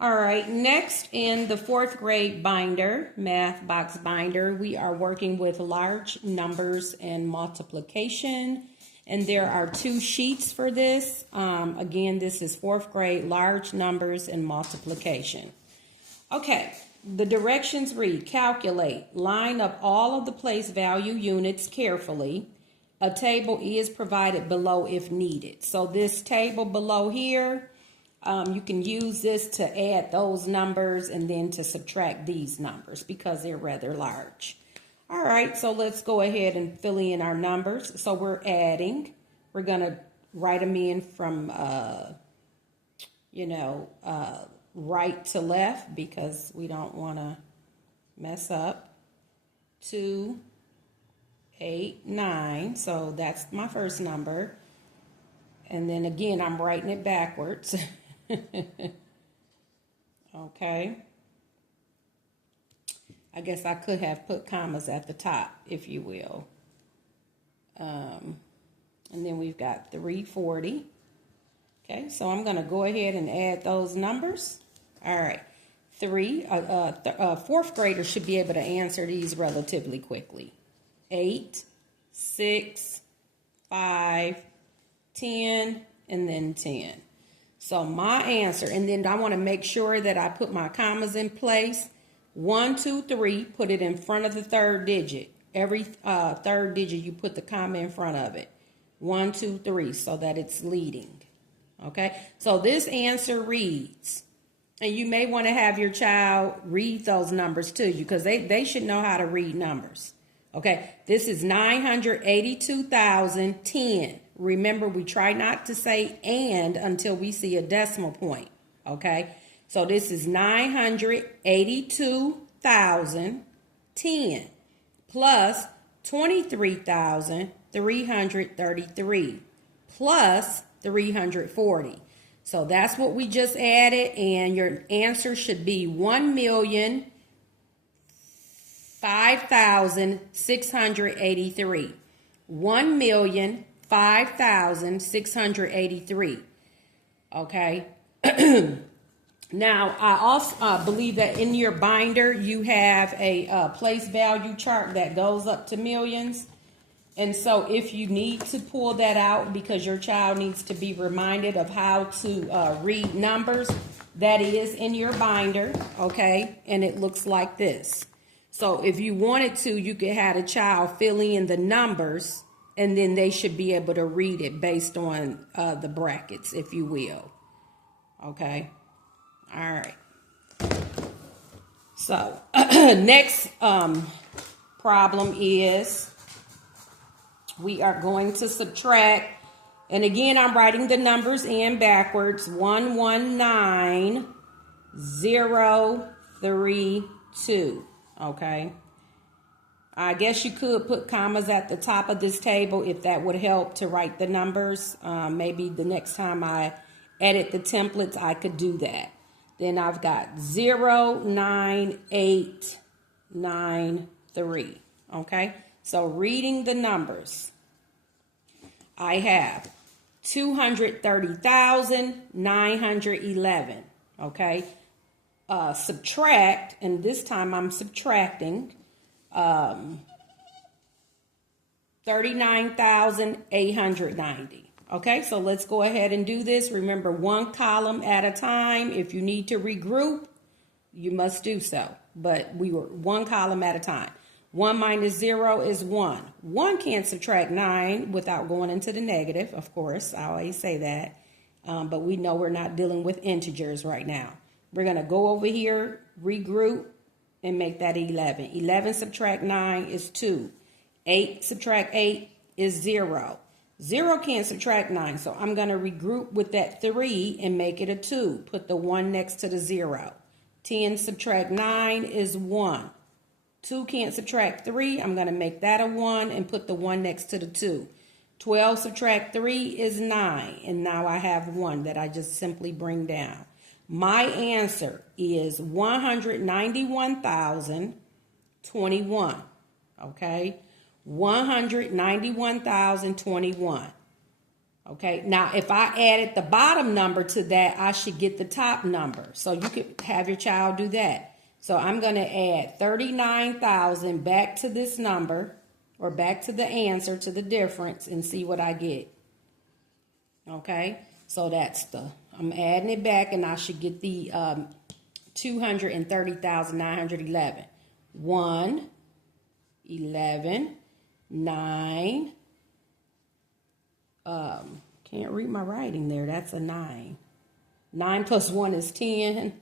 All right, next in the fourth grade binder, math box binder, we are working with large numbers and multiplication. And there are two sheets for this. Again, this is fourth grade, large numbers and multiplication. Okay, the directions read, calculate, line up all of the place value units carefully. A table is provided below if needed. So this table below here, you can use this to add those numbers and then to subtract these numbers because they're rather large. All right, so let's go ahead and fill in our numbers. So we're adding. We're going to write them in from, right to left because we don't want to mess up. 2, 8, 9. So that's my first number. And then again, I'm writing it backwards. Okay. I guess I could have put commas at the top, if you will. And then we've got 340. Okay, so I'm going to go ahead and add those numbers. All right. Fourth graders should be able to answer these relatively quickly. 8, 6, 5, 10, and then 10. So my answer, and then I want to make sure that I put my commas in place. 1, 2, 3, put it in front of the third digit. Every third digit, you put the comma in front of it. 1, 2, 3, so that it's leading. Okay, so this answer reads, and you may want to have your child read those numbers to you because they should know how to read numbers. Okay, this is 982,010. Remember, we try not to say and until we see a decimal point. Okay, so this is 982,010 plus 23,333 plus 340. So that's what we just added, and your answer should be 1,005,683. 1,005,683. Okay. Now, I also believe that in your binder, you have a place value chart that goes up to millions. And so if you need to pull that out because your child needs to be reminded of how to read numbers, that is in your binder, okay? And it looks like this. So if you wanted to, you could have a child fill in the numbers, and then they should be able to read it based on the brackets, if you will. Okay? All right. So next problem is we are going to subtract. And again, I'm writing the numbers in backwards. 119,032. Okay. I guess you could put commas at the top of this table if that would help to write the numbers. Maybe the next time I edit the templates, I could do that. Then I've got 09893. Okay. So reading the numbers, I have 230,911. Okay. Subtract, and this time I'm subtracting 39,890. Okay, so let's go ahead and do this. Remember, one column at a time. If you need to regroup, you must do so. But we were one column at a time. 1 minus 0 is 1. 1 can't subtract 9 without going into the negative, of course. I always say that. But we know we're not dealing with integers right now. We're going to go over here, regroup, and make that 11. 11 subtract 9 is 2. 8 subtract 8 is 0. 0 can't subtract 9, so I'm going to regroup with that 3 and make it a 2. Put the 1 next to the 0. 10 subtract 9 is 1. 2 can't subtract 3. I'm going to make that a 1 and put the 1 next to the 2. 12 subtract 3 is 9. And now I have 1 that I just simply bring down. My answer is 191,021. Okay? 191,021. Okay, now if I added the bottom number to that, I should get the top number. So you could have your child do that. So I'm going to add 39,000 back to this number, or back to the answer, to the difference, and see what I get. Okay, so that's I'm adding it back, and I should get the 230,911. 1, 11, 9. Can't read my writing there. That's a 9. 9 plus 1 is 10.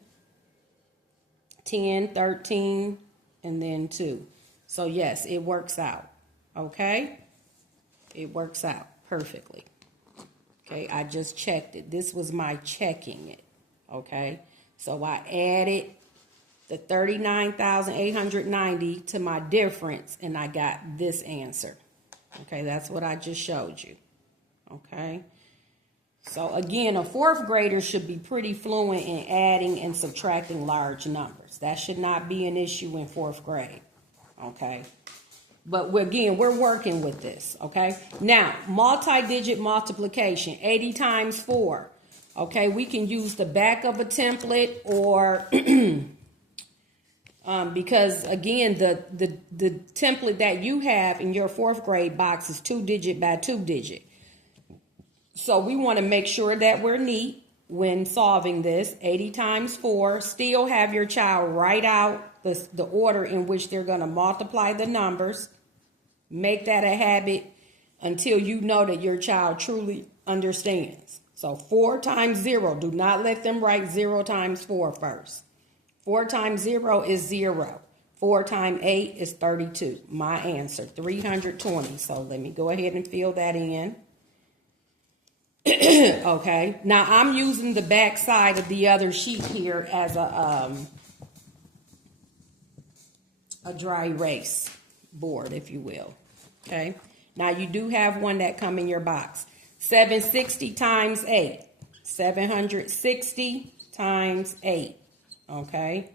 10, 13, and then 2. So yes, it works out. Okay? It works out perfectly. Okay, I just checked it. This was my checking it. Okay? So I added the 39,890 to my difference, and I got this answer. Okay, that's what I just showed you. Okay? So again, a fourth grader should be pretty fluent in adding and subtracting large numbers. That should not be an issue in fourth grade. Okay? But again, we're working with this. Okay? Now, multi-digit multiplication, 80 times 4. Okay, we can use the back of a template, or because again, the template that you have in your fourth grade box is 2-digit by 2-digit. So we want to make sure that we're neat when solving this. 80 times 4. Still have your child write out the order in which they're going to multiply the numbers. Make that a habit until you know that your child truly understands. So 4 times 0. Do not let them write 0 times 4 first. 4 times 0 is 0. 4 times 8 is 32. My answer, 320. So let me go ahead and fill that in. Okay, now I'm using the back side of the other sheet here as a dry erase board, if you will. Okay, now you do have one that come in your box. 760 times 8. 760 times 8. Okay,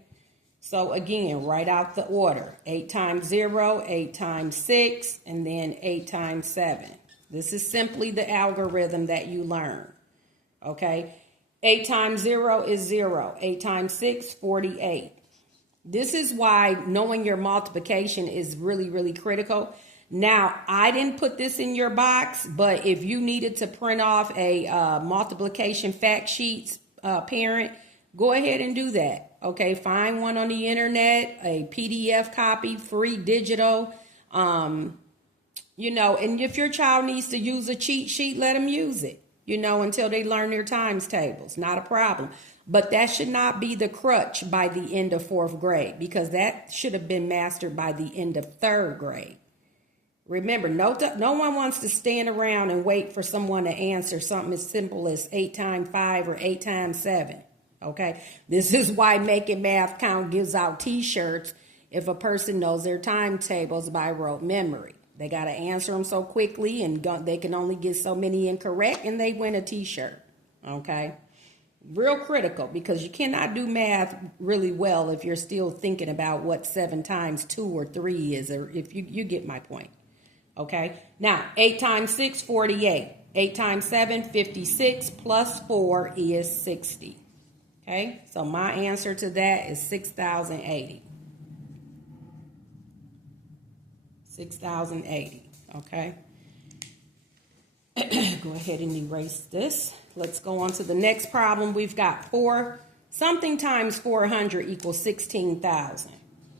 so again, write out the order. 8 times 0, 8 times 6, and then 8 times 7. This is simply the algorithm that you learn. Okay, 8 times 0 is 0. 8 times 6, 48. This is why knowing your multiplication is really, really critical. Now, I didn't put this in your box, but if you needed to print off a multiplication fact sheets, parent, go ahead and do that. Okay, find one on the internet, a PDF copy, free digital. You know, and if your child needs to use a cheat sheet, let them use it, you know, until they learn their times tables. Not a problem. But that should not be the crutch by the end of fourth grade, because that should have been mastered by the end of third grade. Remember, no one wants to stand around and wait for someone to answer something as simple as 8 times 5 or 8 times 7. Okay, this is why Making Math Count gives out t-shirts if a person knows their timetables by rote memory. They got to answer them so quickly, and they can only get so many incorrect, and they win a t-shirt. Okay? Real critical, because you cannot do math really well if you're still thinking about what 7 times 2 or 3 is, or if you get my point. Okay? Now, 8 times 6, 48. 8 times 7, 56, plus 4 is 60. Okay? So my answer to that is 6,080. 6,080, okay? Go ahead and erase this. Let's go on to the next problem. We've got something times 400 equals 16,000,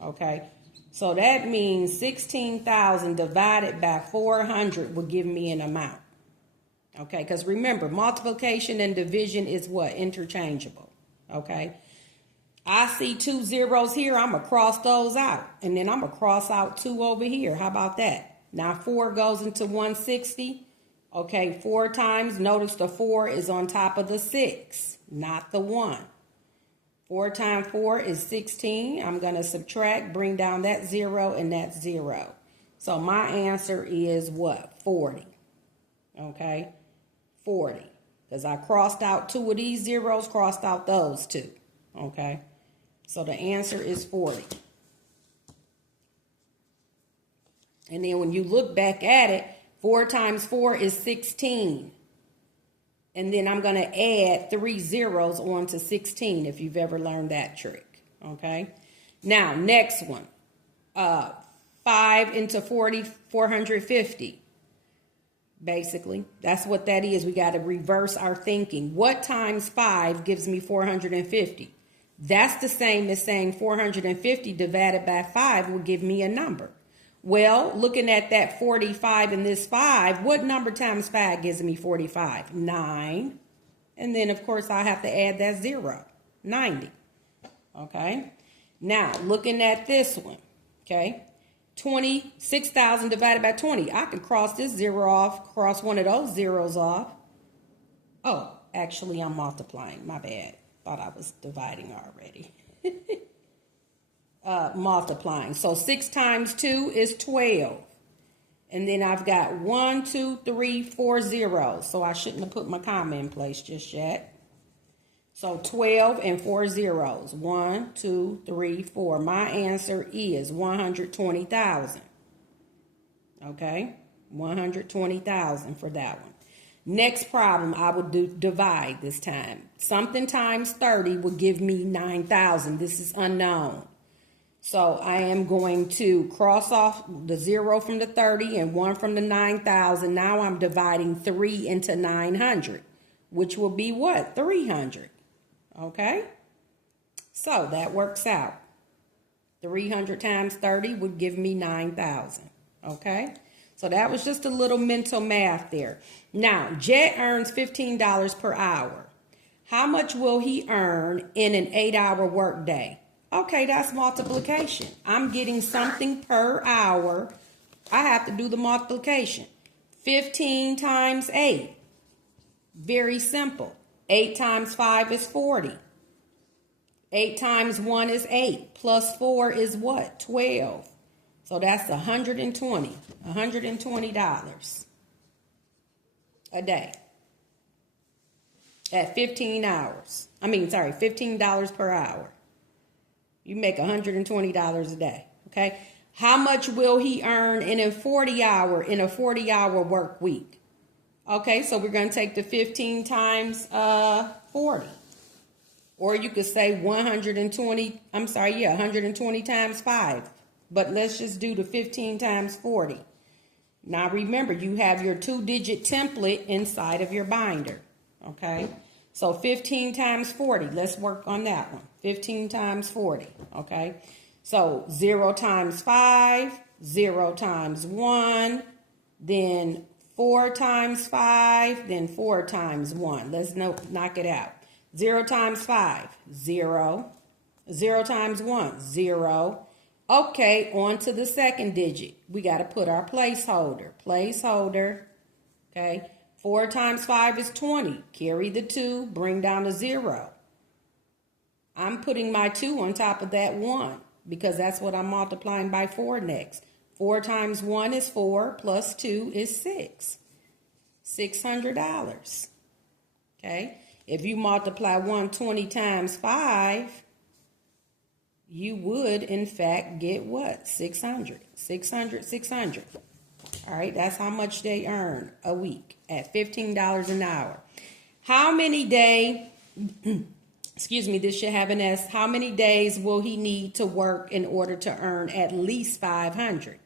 okay? So that means 16,000 divided by 400 will give me an amount, okay? Because remember, multiplication and division is what? Interchangeable, okay? I see 2 zeros here, I'm going to cross those out. And then I'm going to cross out 2 over here. How about that? Now 4 goes into 160. Okay, 4 times. Notice the 4 is on top of the 6, not the 1. 4 times 4 is 16. I'm going to subtract, bring down that 0, and that's 0. So my answer is what? 40. Okay, 40. Because I crossed out 2 of these zeros, crossed out those 2. Okay. So the answer is 40. And then when you look back at it, 4 times 4 is 16. And then I'm going to add 3 zeros onto 16 if you've ever learned that trick. Okay. Now, next one. 5 into 40, 450. Basically, that's what that is. We got to reverse our thinking. What times 5 gives me 450? That's the same as saying 450 divided by 5 will give me a number. Well, looking at that 45 and this 5, what number times 5 gives me 45? 9. And then, of course, I have to add that 0. 90. Okay. Now, looking at this one. Okay. 26,000 divided by 20. I can cross this 0 off, cross one of those zeros off. Oh, actually, I'm multiplying. My bad. Thought I was dividing already. Multiplying. So 6 times 2 is 12. And then I've got 1, 2, 3, 4 zeros. So I shouldn't have put my comma in place just yet. So 12 and 4 zeros. 1, 2, 3, 4. My answer is 120,000. Okay? 120,000 for that one. Next problem, I will do divide this time. Something times 30 will give me 9,000. This is unknown. So I am going to cross off the 0 from the 30 and 1 from the 9,000. Now I'm dividing 3 into 900, which will be what? 300. Okay? So that works out. 300 times 30 would give me 9,000. Okay? So that was just a little mental math there. Now, Jet earns $15 per hour. How much will he earn in an 8-hour workday? Okay, that's multiplication. I'm getting something per hour. I have to do the multiplication. 15 times 8. Very simple. 8 times 5 is 40. 8 times 1 is 8. Plus 4 is what? 12. So that's $120. $120 a day. At 15 hours. $15 per hour. You make $120 a day. Okay? How much will he earn in a 40-hour work week? Okay, so we're going to take the 15 times 40. Or you could say 120 times 5. But let's just do the 15 times 40. Now remember, you have your 2-digit template inside of your binder. Okay, so 15 times 40. Let's work on that one. 15 times 40. Okay, so 0 times 5, 0 times 1, then 4 times 5, then 4 times 1. Let's knock it out. 0 times 5, 0. 0 times 1, 0. Okay, on to the second digit. We got to put our placeholder. Placeholder. Okay, 4 times 5 is 20. Carry the 2, bring down the 0. I'm putting my 2 on top of that 1 because that's what I'm multiplying by 4 next. 4 times 1 is 4 plus 2 is 6. $600. Okay, if you multiply 120 times 5, you would, in fact, get what? 600. 600, 600. All right, that's how much they earn a week at $15 an hour. How many days, excuse me, this should have an S. How many days will he need to work in order to earn at least 500?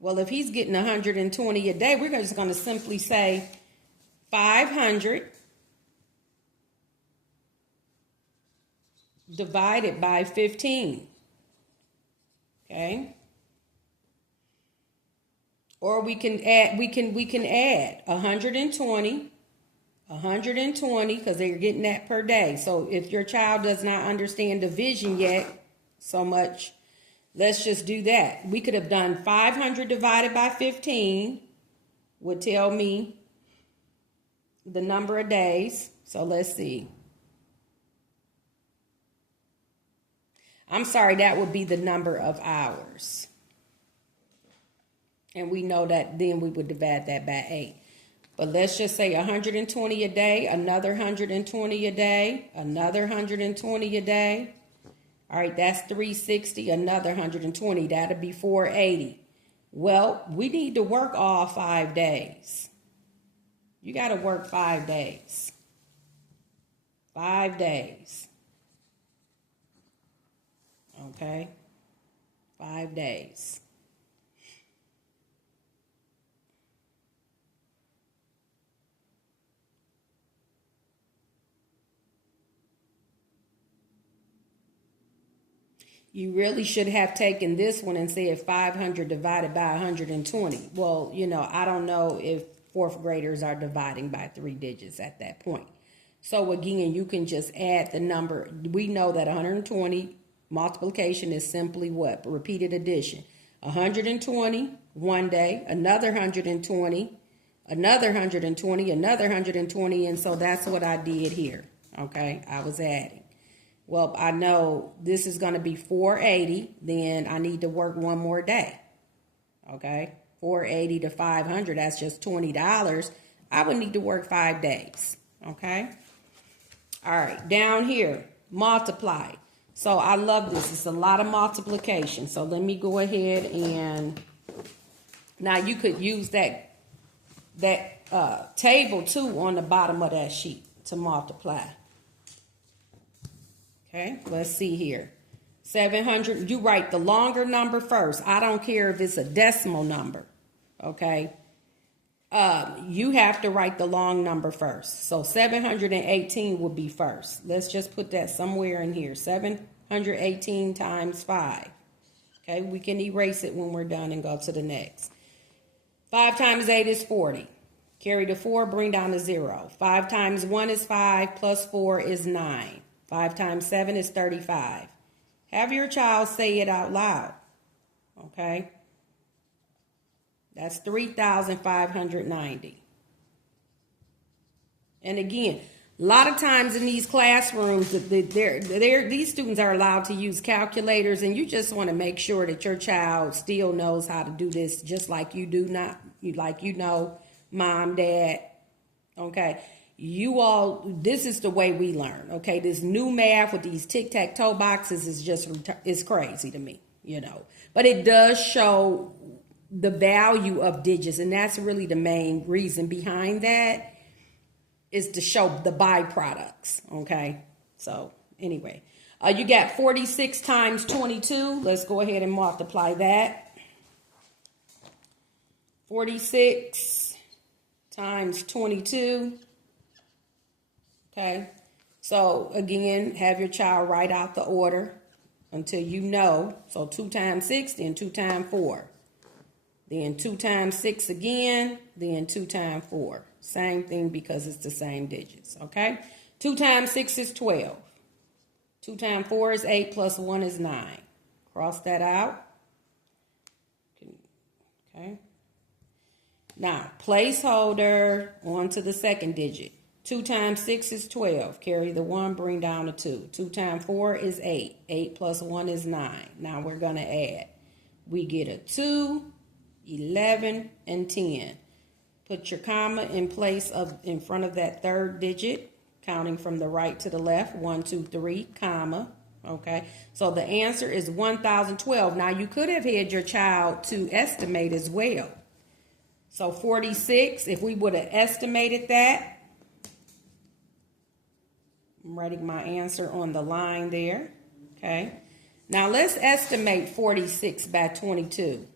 Well, if he's getting 120 a day, we're just going to simply say 500 divided by 15. Okay? Or we can add 120 because they're getting that per day. So if your child does not understand division yet so much, let's just do that. We could have done 500 divided by 15 would tell me the number of days. So let's see. I'm sorry, that would be the number of hours. And we know that then we would divide that by 8. But let's just say 120 a day, another 120 a day, another 120 a day. All right, that's 360, another 120. That'll be 480. Well, we need to work all 5 days. You got to work 5 days. 5 days. Okay? 5 days. You really should have taken this one and said 500 divided by 120. Well, you know, I don't know if fourth graders are dividing by 3 digits at that point. So again, you can just add the number. We know that 120 multiplication is simply what? Repeated addition. 120 one day, another 120, another 120, another 120, and so that's what I did here. Okay, I was adding. Well, I know this is going to be 480, then I need to work one more day. Okay, 480 to 500, that's just $20. I would need to work 5 days. Okay. All right, down here, multiply. So I love this. It's a lot of multiplication. So let me go ahead and now you could use that table too on the bottom of that sheet to multiply. Okay, let's see here. 700, you write the longer number first. I don't care if it's a decimal number. Okay. You have to write the long number first. So 718 would be first. Let's just put that somewhere in here. 718 times 5. Okay, we can erase it when we're done and go to the next. 5 times 8 is 40. Carry the 4, bring down the 0. 5 times 1 is 5, plus 4 is 9. 5 times 7 is 35. Have your child say it out loud. Okay? That's 3,590. And again, a lot of times in these classrooms, these students are allowed to use calculators, and you just want to make sure that your child still knows how to do this just like you do, like you know, mom, dad. Okay? You all, this is the way we learn. Okay? This new math with these tic-tac-toe boxes is crazy to me, you know. But it does show the value of digits, and that's really the main reason behind that, is to show the byproducts. Okay, so anyway, you got 46 times 22. Let's go ahead and multiply that. 46 times 22. Okay, so again, have your child write out the order until you know. So 2 times 6, then 2 times 4. Then 2 times 6 again, then 2 times 4. Same thing because it's the same digits, okay? 2 times 6 is 12. 2 times 4 is 8, plus 1 is 9. Cross that out. Okay. Now, placeholder onto the second digit. 2 times 6 is 12. Carry the 1, bring down the 2. 2 times 4 is 8. 8 plus 1 is 9. Now we're going to add. We get a 2, 11, and 10. Put your comma in place in front of that third digit, counting from the right to the left. 1, 2, 3, comma. Okay, so the answer is 1,012. Now you could have had your child to estimate as well. So 46, if we would have estimated that, I'm writing my answer on the line there. Okay, now let's estimate 46 by 22.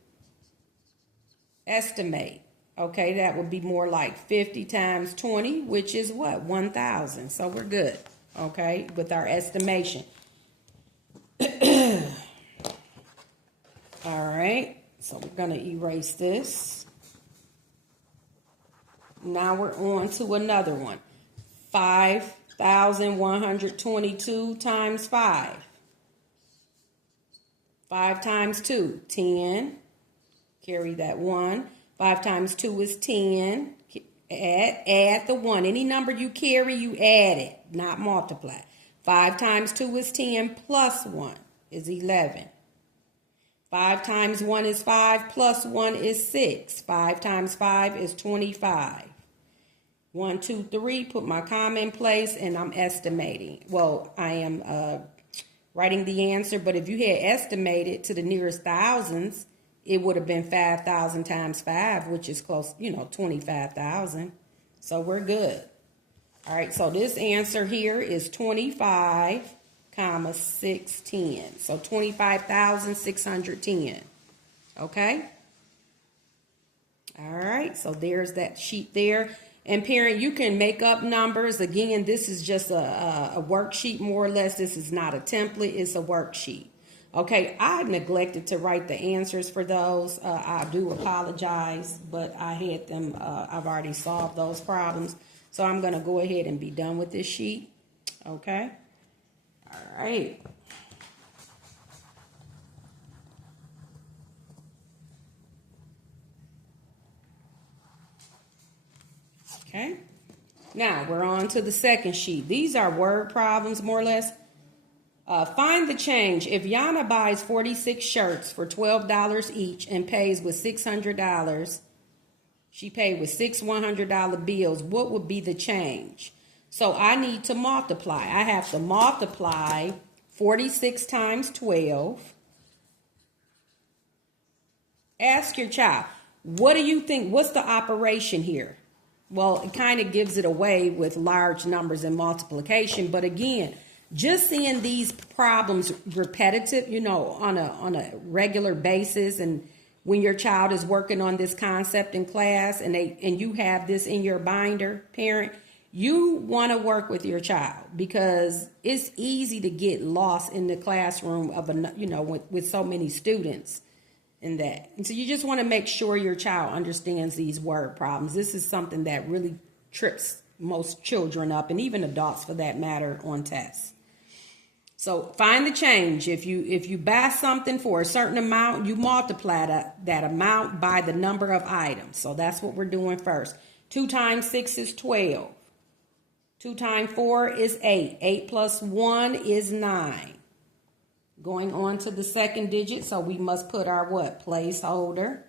Estimate. Okay, that would be more like 50 times 20, which is what? 1,000. So we're good, okay, with our estimation. All right, so we're going to erase this. Now we're on to another one. 5,122 times 5. 5 times 2, 10. Carry that 1. 5 times 2 is 10. Add the 1. Any number you carry, you add it, not multiply. 5 times 2 is 10, plus 1 is 11. 5 times 1 is 5, plus 1 is 6. 5 times 5 is 25. 1, 2, 3, put my comma in place, and I'm estimating. Well, I am writing the answer, but if you had estimated to the nearest thousands, it would have been 5,000 times 5, which is close, 25,000. So we're good. All right, so this answer here is 25,610. So 25,610. Okay? All right, so there's that sheet there. And parent, you can make up numbers. Again, this is just a worksheet, more or less. This is not a template, it's a worksheet. Okay, I neglected to write the answers for those. I do apologize, but I had them, I've already solved those problems. So I'm going to go ahead and be done with this sheet. Okay, all right. Okay, now we're on to the second sheet. These are word problems, more or less. Find the change. If Yana buys 46 shirts for $12 each and pays with $600, she paid with six $100 bills, what would be the change? So I need to multiply. I have to multiply 46 times 12. Ask your child, what do you think? What's the operation here? Well, it kind of gives it away with large numbers and multiplication. But again, just seeing these problems repetitive, on a regular basis, and when your child is working on this concept in class and you have this in your binder, parent, you want to work with your child because it's easy to get lost in the classroom of with so many students. And so you just want to make sure your child understands these word problems. This is something that really trips most children up, and even adults for that matter, on tests. So find the change. If you buy something for a certain amount, you multiply that amount by the number of items. So that's what we're doing first. 2 times 6 is 12. 2 times 4 is 8. 8 plus 1 is 9. Going on to the second digit, so we must put our what? Placeholder.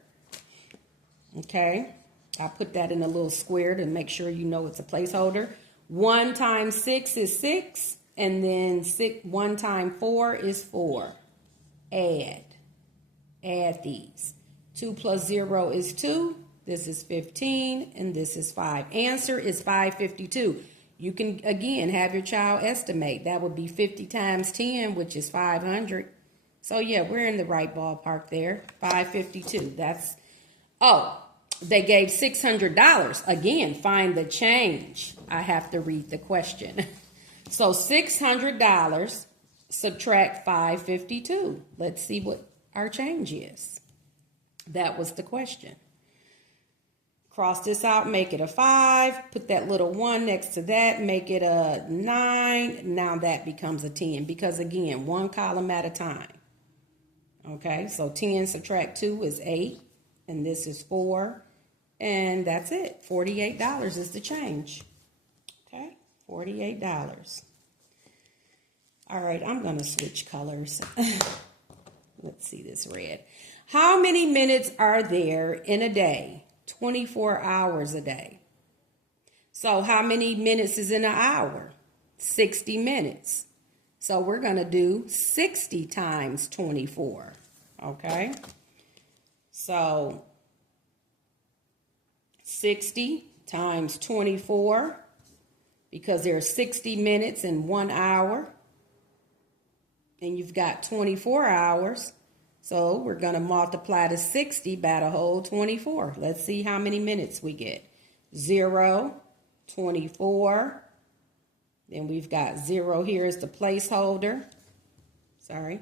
Okay. I put that in a little square to make sure you know it's a placeholder. 1 times 6 is 6. And then 1 times 4 is 4. Add these. 2 plus 0 is 2. This is 15. And this is 5. Answer is 552. You can, again, have your child estimate. That would be 50 times 10, which is 500. So, yeah, we're in the right ballpark there. 552. They gave $600. Again, find the change. I have to read the question. So, $600 subtract 552. Let's see what our change is. That was the question. Cross this out, make it a 5. Put that little 1 next to that, make it a 9. Now that becomes a 10 because, again, 1 column at a time. Okay, so 10 subtract 2 is 8, and this is 4, and that's it. $48 is the change. Okay, $48. All right, I'm going to switch colors. Let's see this red. How many minutes are there in a day? 24 hours a day. So how many minutes is in an hour? 60 minutes. So we're going to do 60 times 24. Okay. So 60 times 24, because there are 60 minutes in 1 hour. And you've got 24 hours. So we're going to multiply the 60 by the whole 24. Let's see how many minutes we get. 0, 24. Then we've got 0 here is the placeholder. Sorry.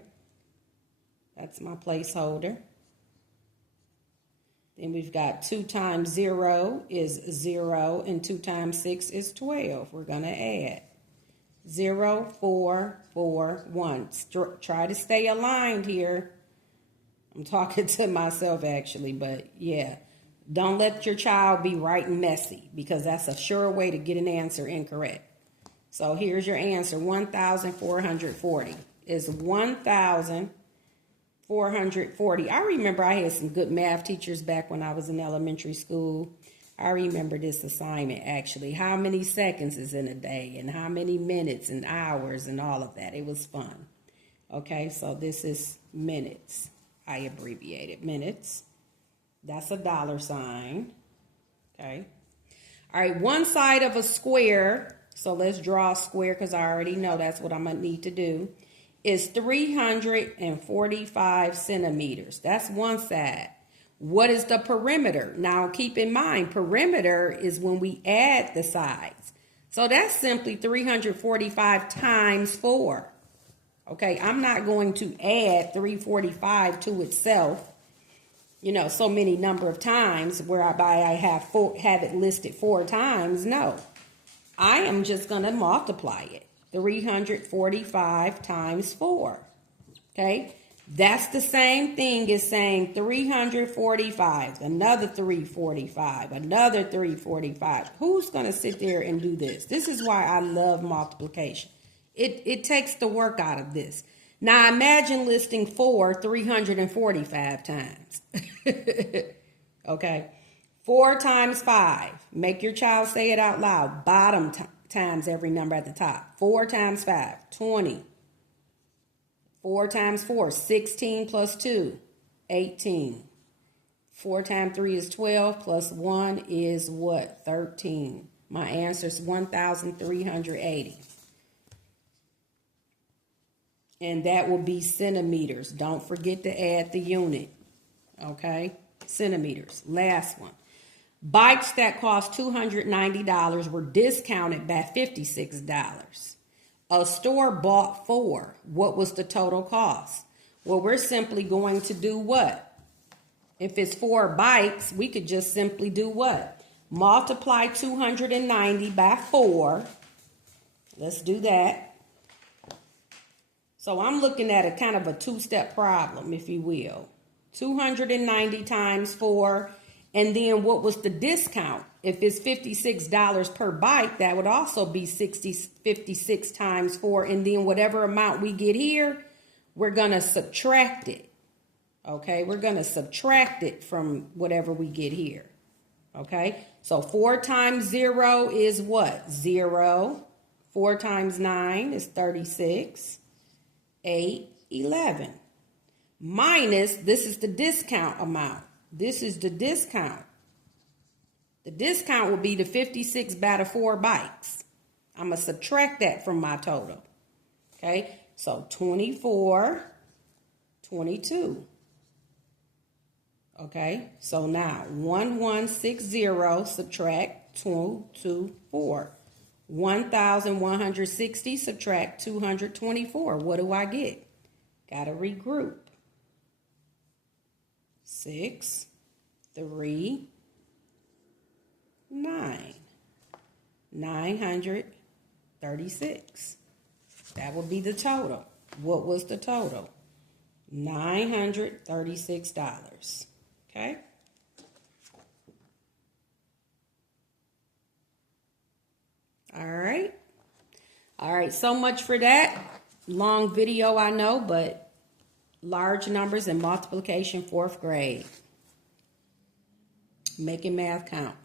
That's my placeholder. Then we've got 2 times 0 is 0, and 2 times 6 is 12. We're going to add 0, 4, 4, 1. Try to stay aligned here. I'm talking to myself, actually, but yeah. Don't let your child be writing messy, because that's a sure way to get an answer incorrect. So here's your answer. 1,440 is 1,440. I remember I had some good math teachers back when I was in elementary school. I remember this assignment, actually. How many seconds is in a day, and how many minutes and hours and all of that. It was fun. Okay, so this is minutes. I abbreviated minutes. That's a $. Okay. All right, one side of a square, so let's draw a square because I already know that's what I'm going to need to do, is 345 centimeters. That's one side. What is the perimeter? Now, keep in mind, perimeter is when we add the sides. So that's simply 345 times 4. Okay, I'm not going to add 345 to itself, so many number of times whereby I have it listed 4 times. No, I am just going to multiply it. 345 times 4. Okay, that's the same thing as saying 345, another 345, another 345. Who's going to sit there and do this? This is why I love multiplication. It takes the work out of this. Now imagine listing 4 345 times. Okay. 4 times 5. Make your child say it out loud. Bottom times every number at the top. 4 times 5, 20. 4 times 4, 16 plus 2, 18. 4 times 3 is 12 plus 1 is what? 13. My answer is 1,380. And that will be centimeters. Don't forget to add the unit. Okay? Centimeters. Last one. Bikes that cost $290 were discounted by $56. A store bought 4. What was the total cost? Well, we're simply going to do what? If it's 4 bikes, we could just simply do what? Multiply 290 by 4. Let's do that. So I'm looking at a kind of a 2-step problem, if you will. 290 times 4. And then what was the discount? If it's $56 per bike, that would also be 56 times 4. And then whatever amount we get here, we're going to subtract it. Okay, we're going to subtract it from whatever we get here. Okay, so 4 times 0 is what? 0. 4 times 9 is 36. 8, 11. Minus, this is the discount amount. This is the discount. The discount will be the 56 by the 4 bikes. I'm going to subtract that from my total. Okay, so 24, 22. Okay, so now 1160 subtract 224. 1,160 subtract 224. What do I get? Got to regroup. 6, 3, 9. 936. That would be the total. What was the total? $936. Okay? All right. All right, so much for that. Long video, I know, but large numbers and multiplication, 4th grade. Making math count.